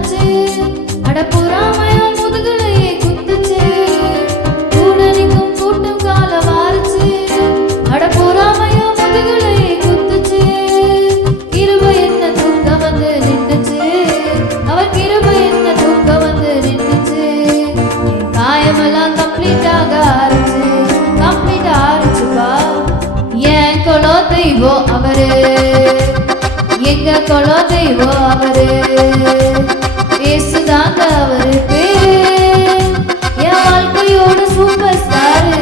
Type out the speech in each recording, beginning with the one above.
வாரிச்சு அட பொறாமையும் முதுகலையே குத்துச்சு கூட நிற்கும் கூட்டம் கால வாரிச்சு அட பொறாமையும் முதுகலையே குத்துச்சு கிருபை என்ன தூக்க வந்து நின்னுச்சு அவர் கிருபை என்ன தூக்க வந்து நின்னுச்சு காயமெல்லாம் கம்ப்ளீட்டாக ஆரிச்சுப்பா என் குல தெய்வம் அவரு எங்க குல தெய்வம் அவரு ஏசுதாங்க அவரு பேரு என் வாழ்க்கையோட சூப்பர் ஸ்டாரு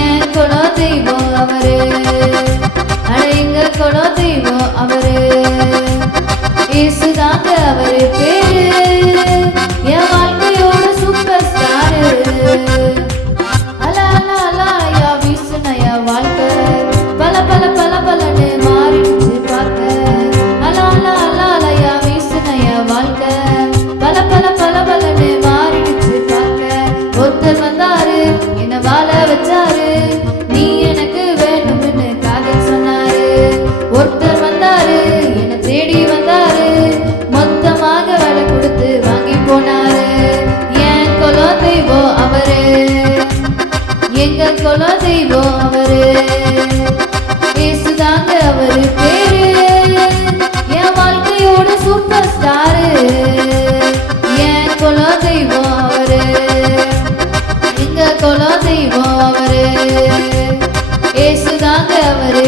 என் குல தெய்வம் அவரு அட எங்க குல தெய்வம் அவரு ஏசுதாங்க அவரு பேரு என் வாழ்க்கையோட சூப்பர் ஸ்டாரு அலா அலா அலா ஐயா வீசுனையா வாழ்க்கை பல பல பல பலன்னு மாறிடுச்சு பல பல பல பலன்னு மாறிடுச்சு பார்க்க ஒருத்தர் வந்தாரு என்ன வாழ வச்சாரு நீ எனக்கு வேணும்னு காதல் சொன்னாரு ஒருத்தர் வந்தாரு என்ன தேடி வந்தாரு மொத்தமாக வேலை கொடுத்து வாங்கி போனாரு என் குல தெய்வம் அவரு எங்க குல தெய்வம் அவரு ஏசுதாங்க அவரு பேரு என் வாழ்க்கையோட சூப்பர் ஸ்டாரு என் குல தெய்வம் அவரு எங்க குல தெய்வம் அவரு ஏசுதாங்க அவரு